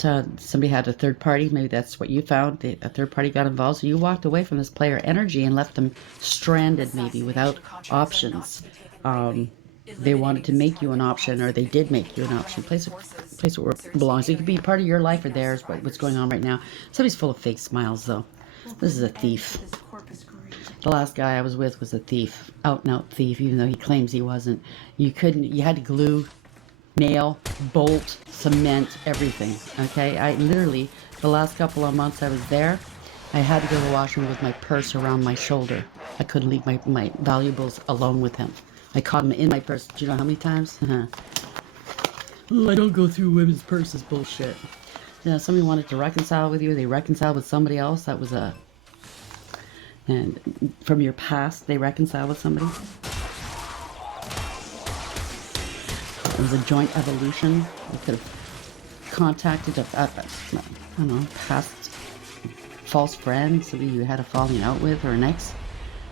somebody had a third party. Maybe that's what you found. A third party got involved, so you walked away from this player energy and left them stranded, maybe without options. They wanted to make you an option, or they did make you an option. Place it where it belongs. It could be part of your life or theirs. What's going on right now? Somebody's full of fake smiles, though. This is a thief. The last guy I was with was a thief, out and out thief, even though he claims he wasn't. You couldn't. You had to glue, nail, bolt, cement, everything. Okay, I literally, the last couple of months I was there, I had to go to the washroom with my purse around my shoulder. I couldn't leave my valuables alone with him. I caught him in my purse. Do you know how many times? Oh, I don't go through women's purses. Bullshit. You know, somebody wanted to reconcile with you. They reconciled with somebody else. That was a... And from your past, they reconcile with somebody. It was a joint evolution. You could have contacted I don't know, past false friend, somebody you had a falling out with, or an ex,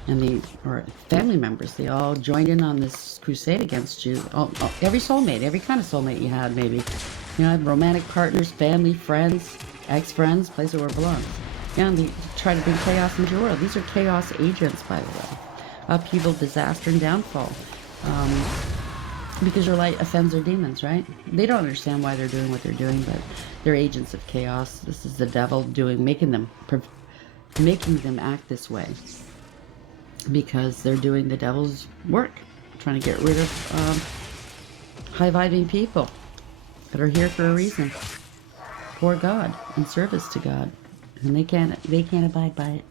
and or family members. They all joined in on this crusade against you. Every soulmate, every kind of soulmate you had, maybe. You know, romantic partners, family, friends, ex-friends, place it where it belongs. Yeah, and they try to bring chaos into your world. These are chaos agents, by the way. Upheaval, disaster, and downfall. Because your light offends their demons, right? They don't understand why they're doing what they're doing, but they're agents of chaos. This is the devil making them act this way. Because they're doing the devil's work. Trying to get rid of high-vibing people that are here for a reason. For God, in service to God. And they can't abide by it.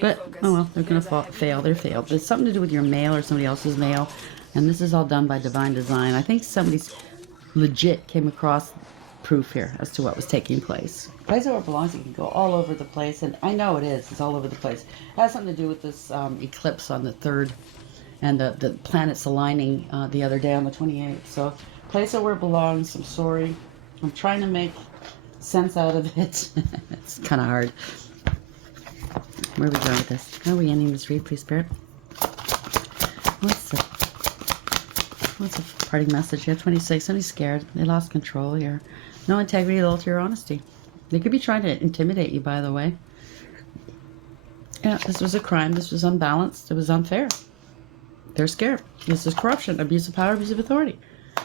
But, oh well, they're going to fail. They're failed. There's something to do with your mail or somebody else's mail. And this is all done by divine design. I think somebody's legit came across proof here as to what was taking place. Place where it belongs, it can go all over the place. And I know it is. It's all over the place. It has something to do with this eclipse on the 3rd. And the planets aligning the other day on the 28th. So, place it where it belongs. I'm sorry. I'm trying to make sense out of it. It's kind of hard. Where are we going with this? How are we ending this read, please, Spirit? What's the parting message here? 26. Somebody's scared. They lost control here. No integrity, loyalty, or honesty. They could be trying to intimidate you, by the way. Yeah, this was a crime. This was unbalanced. It was unfair. They're scared. This is corruption, abuse of power, abuse of authority.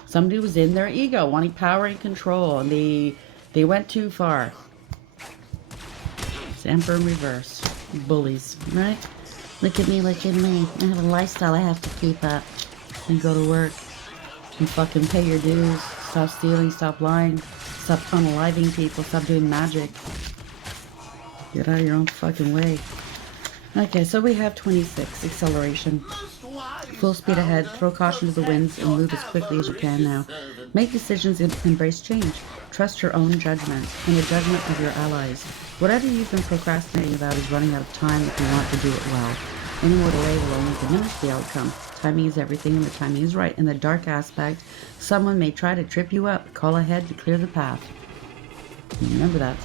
Somebody was in their ego, wanting power and control, and they went too far. It's Emperor in reverse. Bullies, right? Look at me, look at me. I have a lifestyle I have to keep up. And go to work. And fucking pay your dues. Stop stealing, stop lying. Stop unaliving people. Stop doing magic. Get out of your own fucking way. Okay, so we have 26. Acceleration. Full speed ahead. Throw caution to the winds and move as quickly as you can now. Make decisions and embrace change. Trust your own judgment and the judgment of your allies. Whatever you've been procrastinating about is running out of time if you want to do it well. Any more delay will only diminish the outcome. Timing is everything, and the timing is right. In the dark aspect, someone may try to trip you up. Call ahead to clear the path. Remember that.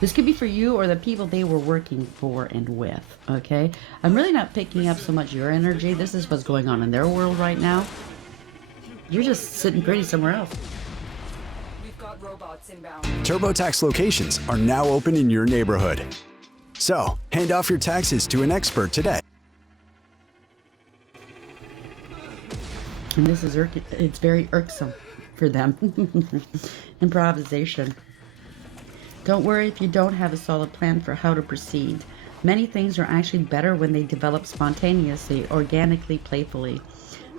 This could be for you or the people they were working for and with, okay? I'm really not picking up so much your energy. This is what's going on in their world right now. You're just sitting pretty somewhere else. We've got robots inbound. TurboTax locations are now open in your neighborhood. So, hand off your taxes to an expert today. And this is it's very irksome for them. Improvisation. Don't worry if you don't have a solid plan for how to proceed. Many things are actually better when they develop spontaneously, organically, playfully.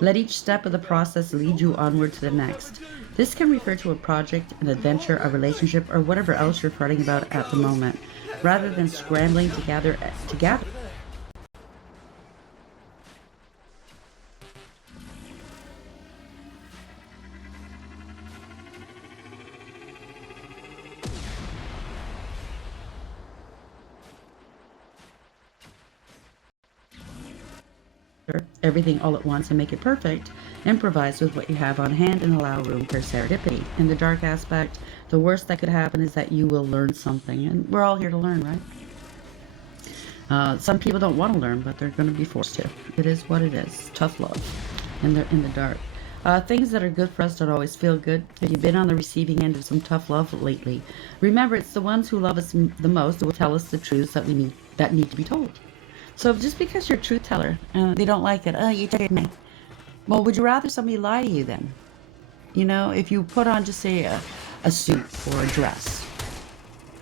Let each step of the process lead you onward to the next. This can refer to a project, an adventure, a relationship, or whatever else you're fretting about at the moment, rather than scrambling to gather. Everything all at once and make it perfect. Improvise with what you have on hand and allow room for serendipity. In the dark aspect, the worst that could happen is that you will learn something, and we're all here to learn, right? Some people don't want to learn, but they're going to be forced to. It is what it is. Tough love in the dark. Things that are good for us don't always feel good. Have you been on the receiving end of some tough love lately? Remember, it's the ones who love us the most that will tell us the truths that need to be told. So just because you're a truth teller and they don't like it, oh, you triggered me. Well, would you rather somebody lie to you then? You know, if you put on, just say, a suit or a dress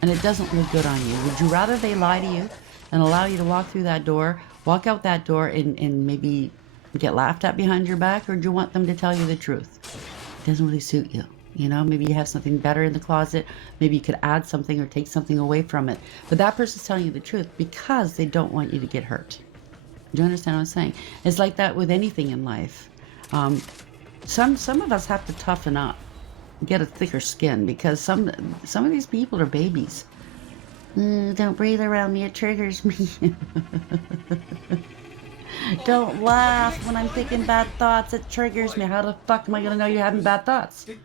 and it doesn't look good on you, would you rather they lie to you and allow you to walk through that door, walk out that door, and maybe get laughed at behind your back, or do you want them to tell you the truth? It doesn't really suit you. You know, maybe you have something better in the closet. Maybe you could add something or take something away from it. But that person's telling you the truth because they don't want you to get hurt. Do you understand what I'm saying? It's like that with anything in life. Some of us have to toughen up, get a thicker skin, because some of these people are babies. Don't breathe around me, it triggers me. Don't laugh when I'm thinking bad thoughts, it triggers me. How the fuck am I gonna know you're having bad thoughts? Do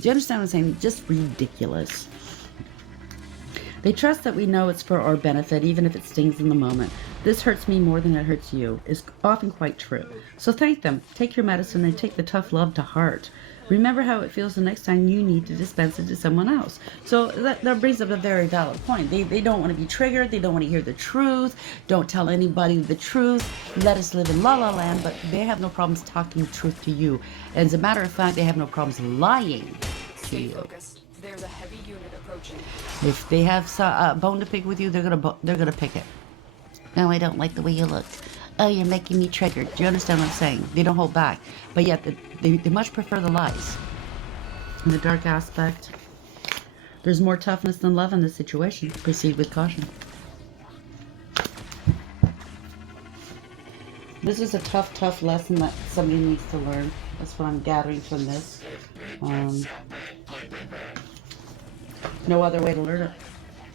you understand what I'm saying? Just ridiculous. They trust that we know it's for our benefit, even if it stings in the moment. This hurts me more than it hurts you is often quite true. So thank them, take your medicine, and take the tough love to heart. Remember how it feels the next time you need to dispense it to someone else. So that brings up a very valid point. They don't want to be triggered. They don't want to hear the truth. Don't tell anybody the truth. Let us live in la la land, but they have no problems talking the truth to you. As a matter of fact, they have no problems lying to Stay you. focused. There's a heavy unit approaching. If they have a bone to pick with you, they're gonna pick it. No, I don't like the way you look. Oh, you're making me triggered. Do you understand what I'm saying? They don't hold back, but yet they much prefer the lies. In the dark aspect, there's more toughness than love in this situation. Proceed with caution. This is a tough lesson that somebody needs to learn. That's what I'm gathering from this. No other way to learn it.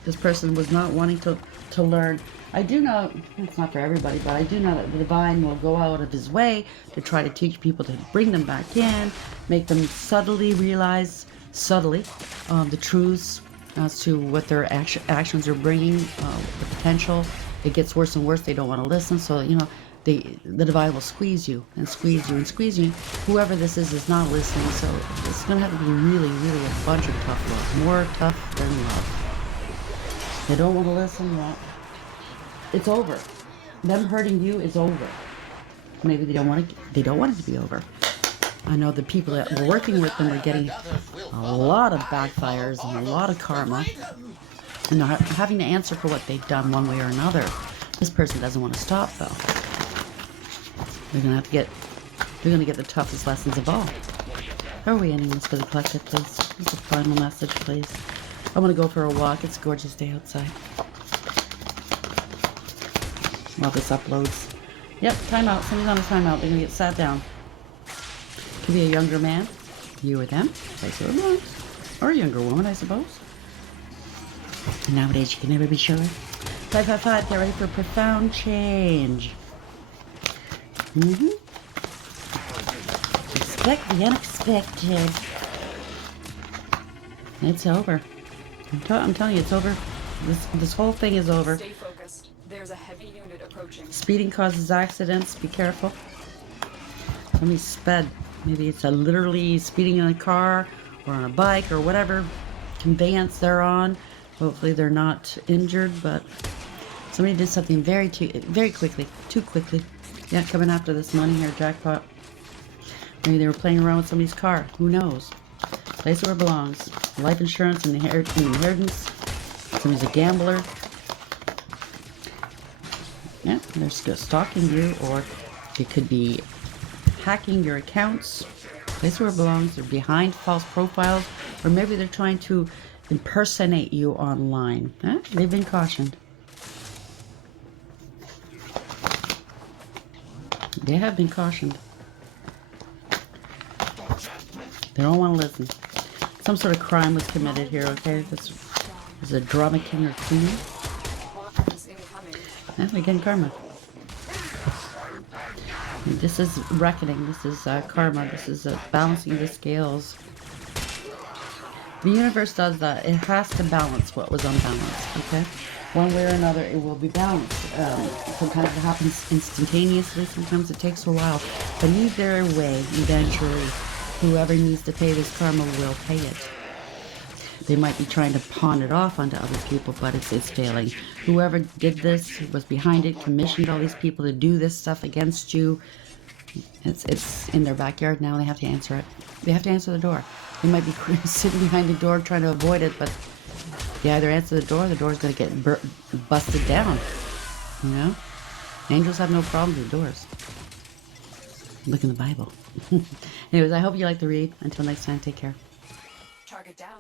This person was not wanting to learn. I do know, it's not for everybody, but I do know that the divine will go out of his way to try to teach people, to bring them back in, make them subtly realize, the truths as to what their actions are bringing, the potential. It gets worse and worse. They don't want to listen. So, you know, the divine will squeeze you and squeeze you and squeeze you. Whoever this is not listening. So it's going to have to be really, really a bunch of tough love. More tough than love. They don't want to listen. Well, it's over. Them hurting you is over. Maybe they don't want it to be over. I know the people that were working with them are getting a lot of backfires and a lot of karma, and they're having to answer for what they've done one way or another. This person doesn't want to stop though. They're gonna get the toughest lessons of all. How are we ending this for the collective, please? Just a final message, please. I want to go for a walk. It's a gorgeous day outside. While this uploads. Yep, timeout. Somebody's on a timeout. They're gonna get sat down. Could be a younger man, you or them, vice versa, or a younger woman, I suppose. And nowadays, you can never be sure. 555, get ready for profound change. Expect the unexpected. It's over. I'm telling you, it's over. This whole thing is over. Stay focused. There's a heavy unit approaching. Speeding causes accidents. Be careful. Somebody sped. Maybe it's literally speeding in a car or on a bike or whatever conveyance they're on. Hopefully they're not injured, but somebody did something very quickly. Too quickly. Yeah, coming after this money here, jackpot. Maybe they were playing around with somebody's car. Who knows? Place where it belongs. Life insurance and inheritance. Somebody's a gambler. Yeah, they're stalking you, or it could be hacking your accounts. Place where it belongs. They're behind false profiles, or maybe they're trying to impersonate you online. They've been cautioned. They have been cautioned. They don't want to listen. Some sort of crime was committed here, okay? This is a drama king or queen. Yeah, they're getting karma. This is reckoning. This is karma. This is balancing the scales. The universe does that. It has to balance what was unbalanced, okay? One way or another, it will be balanced. Sometimes it happens instantaneously, sometimes it takes a while. But either way, eventually, whoever needs to pay this karma will pay it. They might be trying to pawn it off onto other people, but it's failing. Whoever did this, was behind it, commissioned all these people to do this stuff against you. It's in their backyard now. They have to answer it. They have to answer the door. They might be sitting behind the door trying to avoid it, but they either answer the door's going to get busted down. You know? Angels have no problem with doors. Look in the Bible. Anyways, I hope you like the read. Until next time, take care. Target down.